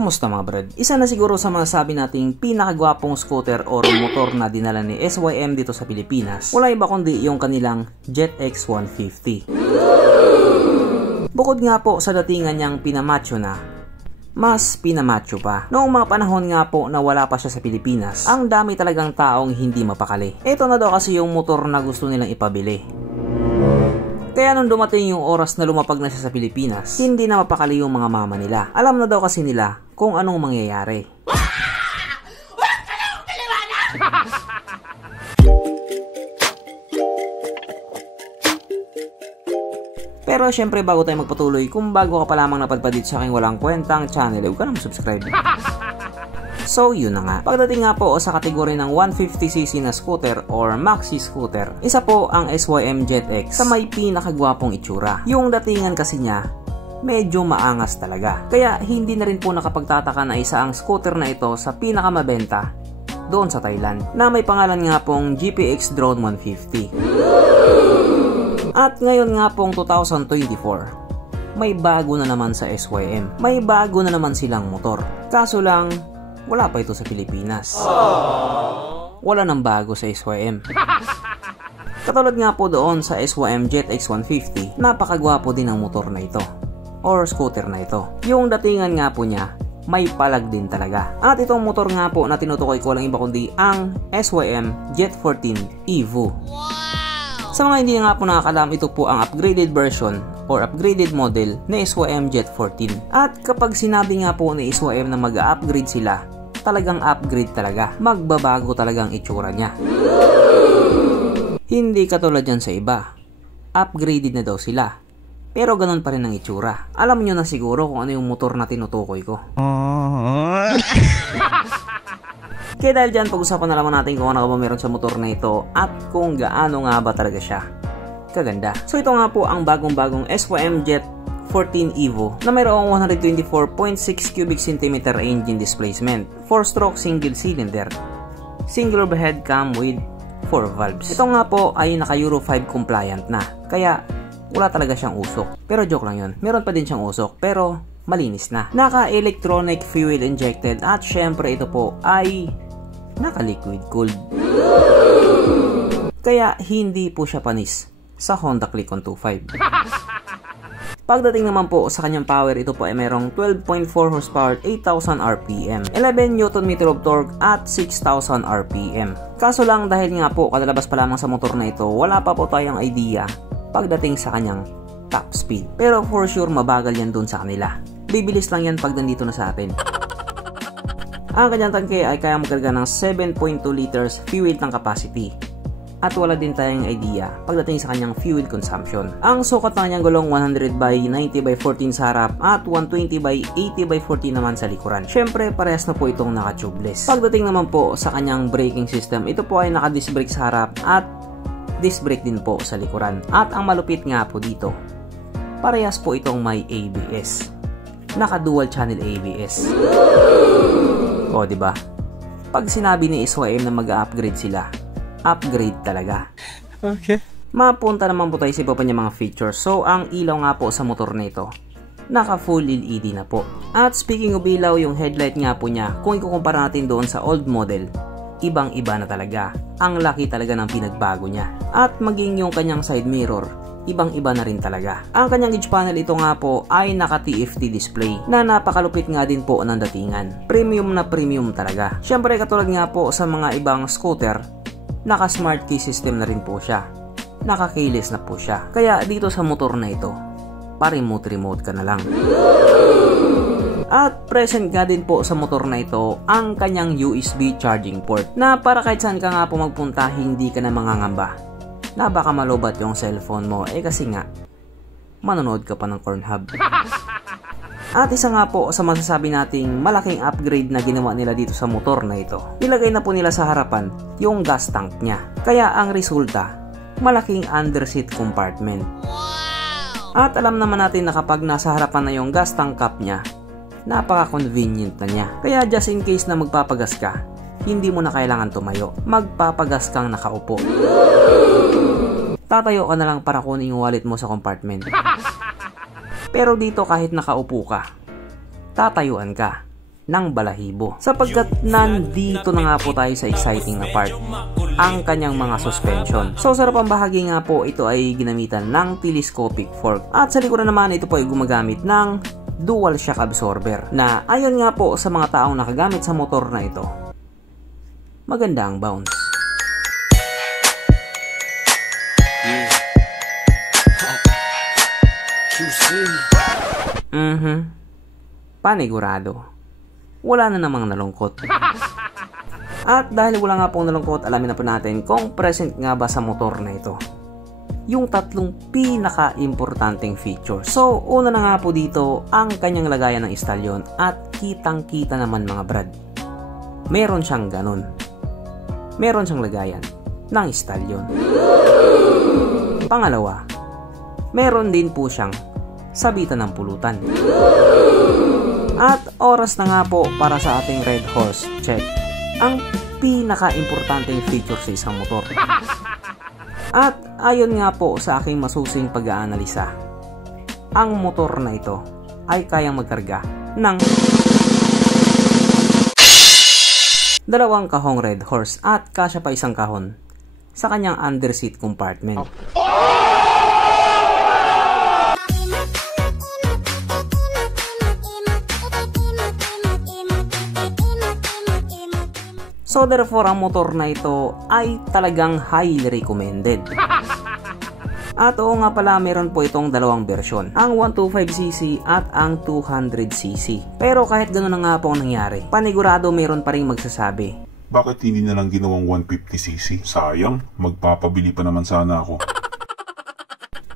Kumusta mga brad? Isa na siguro sa masasabi nating pinakagwapong scooter or motor na dinala ni SYM dito sa Pilipinas. Wala iba kundi yung kanilang JetX 150. Bukod nga po sa datingan niyang pinamacho na, mas pinamacho pa. Noong mga panahon nga po na wala pa siya sa Pilipinas, ang dami talagang taong hindi mapakali. Ito na daw kasi yung motor na gusto nilang ipabili. Kaya nung dumating yung oras na lumapag na siya sa Pilipinas, hindi na mapakali yung mga mama nila. Alam na daw kasi nila kung anong mangyayari. Pero syempre bago tayo magpatuloy, kung bago ka pa lamang napadpad dito sa aking walang kwentang channel, huwag ka na mag-subscribe. So yun na nga, pagdating nga po sa kategory ng 150cc na scooter or maxi scooter, isa po ang SYM JetX sa may pinakagwapong itsura. Yung datingan kasi niya, medyo maangas talaga. Kaya hindi na rin po nakapagtataka na isa ang scooter na ito sa pinakamabenta doon sa Thailand, na may pangalan nga pong GPX Drone 150. At ngayon nga pong 2024, may bago na naman sa SYM. May bago na naman silang motor. Kaso lang, wala pa ito sa Pilipinas. Wala nang bago sa SYM. Katulad nga po doon sa SYM JetX 150, napakagwapo din ang motor na ito or scooter na ito. Yung datingan nga po niya, may palag din talaga. At itong motor nga po na tinutukoy ko lang iba kundi ang SYM Jet 14 Evo. Sa mga hindi nga po nakakalam, ito po ang upgraded version or upgraded model na SYM Jet 14. At kapag sinabi nga po ni SYM na mag-upgrade sila, talagang upgrade talaga. Magbabago talagang itsura niya. Hindi katulad yan sa iba. Upgraded na daw sila. Pero ganun pa rin ang itsura. Alam nyo na siguro kung ano yung motor na tinutukoy ko. Kaya dahil dyan, pag-usapan na naman natin kung ano ba meron sa motor na ito at kung gaano nga ba talaga siya kaganda. So ito nga po ang bagong-bagong SYM Jet 14 Evo na mayroong 124.6 cubic centimeter engine displacement, 4-stroke single cylinder, single overhead cam with 4 valves. Ito nga po ay naka Euro 5 compliant na, kaya wala talaga siyang usok. Pero joke lang yun, meron pa din siyang usok pero malinis na. Naka electronic fuel injected at syempre ito po ay naka liquid cooled. Kaya hindi po siya panis sa Honda Click-On 2.5. Pagdating naman po sa kanyang power, ito po ay merong 12.4 horsepower, 8,000 RPM, 11 Nm of torque at 6,000 RPM. Kaso lang dahil nga po kadalabas pa lamang sa motor na ito, wala pa po tayong idea pagdating sa kanyang top speed. Pero for sure mabagal yan dun sa kanila. Bibilis lang yan pag nandito na sa atin. Ang kanyang tangke ay kaya magkarga ng 7.2 liters fuel tank capacity. At wala din tayong idea pagdating sa kanyang fuel consumption. Ang sukat ng kanyang gulong 100 by 90 by 14 sa harap at 120 by 80 by 40 naman sa likuran. Syempre parehas na po itong naka-tubeless. Pagdating naman po sa kanyang braking system, ito po ay naka-disc brake sa harap at disc brake din po sa likuran. At ang malupit nga po dito, parehas po itong may ABS. Naka-dual channel ABS. O diba? Pag sinabi ni SYM na mag-upgrade sila, upgrade talaga. Okay. Mapunta naman po tayo sa iba pa niya mga features. So, ang ilaw nga po sa motor na ito, naka full LED na po. At speaking of ilaw, yung headlight nga po niya, kung ikukumpara natin doon sa old model, ibang-iba na talaga. Ang laki talaga ng pinagbago niya. At maging yung kanyang side mirror, ibang-iba na rin talaga. Ang kanyang gauge panel ito nga po ay naka TFT display na napakalupit nga din po ng datingan. Premium na premium talaga. Syempre katulad nga po sa mga ibang scooter, naka smart key system na rin po siya. Naka keyless na po siya. Kaya dito sa motor na ito, pa-remote ka na lang. At present nga din po sa motor na ito ang kanyang USB charging port na para kahit saan ka nga po magpunta, hindi ka na mangangamba na baka malobat yung cellphone mo kasi nga manonood ka pa ng Pornhub. At isa nga po sa masasabi nating malaking upgrade na ginawa nila dito sa motor na ito, nilagay na po nila sa harapan yung gas tank niya. Kaya ang resulta, malaking underseat compartment. At alam naman natin na kapag nasa harapan na yung gas tank cap niya, napaka-convenient na niya. Kaya just in case na magpapagas ka, hindi mo na kailangan tumayo. Magpapagas kang nakaupo. Tatayo ka na lang para kunin yung wallet mo sa compartment. Pero dito kahit nakaupo ka, tatayuan ka. ng balahibo. Sapagkat nandito na nga po tayo sa exciting na part, ang kanyang mga suspension. So sa harapang bahagi nga po, ito ay ginamitan ng telescopic fork. At sa likuran naman, ito po ay gumagamit ng dual shock absorber na ayon nga po sa mga taong nakagamit sa motor na ito, maganda ang bounce. Panigurado. Wala na namang nalungkot. At dahil wala nga pong nalungkot, alamin na po natin kung present nga ba sa motor na ito yung tatlong pinaka-importanting feature. So, una na nga po dito ang kanyang lagayan ng istalyon at kitang-kita naman mga brad. Meron siyang ganun. Meron siyang lagayan ng istalyon. Pangalawa, meron din po siyang sabitan ng pulutan. At oras na nga po para sa ating Red Horse check ang pinaka-importanting feature sa isang motor. At ayon nga po sa aking masusing pag-aanalisa, ang motor na ito ay kayang magkarga ng 2 kahong Red Horse at kasya pa isang kahon sa kanyang underseat compartment. So therefore, ang motor na ito ay talagang highly recommended. At oo nga pala, meron po itong dalawang bersyon, ang 125cc at ang 200cc. Pero kahit gano'n na nga po ang nangyari, panigurado meron pa rin magsasabi, bakit hindi na lang ginawang 150cc? Sayang, magpapabili pa naman sana ako.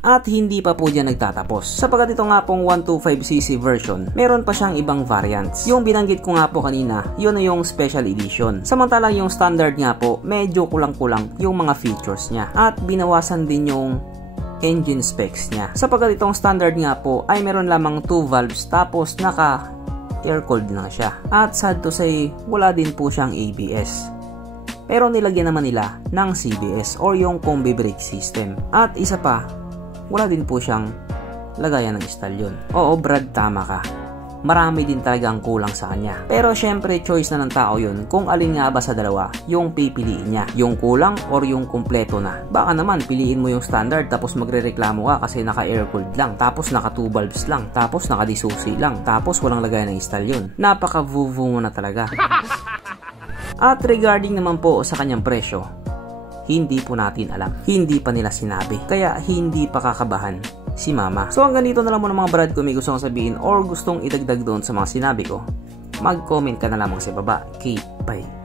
At hindi pa po dyan nagtatapos, sapagkat ito nga pong 125cc version, meron pa siyang ibang variants. Yung binanggit ko nga po kanina, yun na yung special edition. Samantalang yung standard nga po, medyo kulang-kulang yung mga features niya. At binawasan din yung engine specs niya. Sapagkat itong standard nga po ay meron lamang 2 valves tapos naka air-cooled lang siya. At sad to say, wala din po siyang ABS. Pero nilagyan naman nila ng CBS or yung combi brake system. At isa pa, wala din po siyang lagayan ng istalyon. Oo Brad, tama ka. Marami din talaga ang kulang sa kanya. Pero syempre choice na ng tao yun kung alin nga ba sa dalawa yung pipiliin niya. Yung kulang or yung kumpleto na. Baka naman piliin mo yung standard tapos magrereklamo ka kasi naka air-cooled lang. Tapos naka 2 valves lang. Tapos naka disusi lang. Tapos walang lagayan ng istalyon. Napaka-vuvu mo na talaga. At regarding naman po sa kanyang presyo, hindi po natin alam. Hindi pa nila sinabi. Kaya hindi pa kakabahan si mama. So hanggang dito na lang muna mga brad. Kung may gustong sabihin or gustong idagdag doon sa mga sinabi ko, mag-comment ka na lamang sa baba. Okay, bye.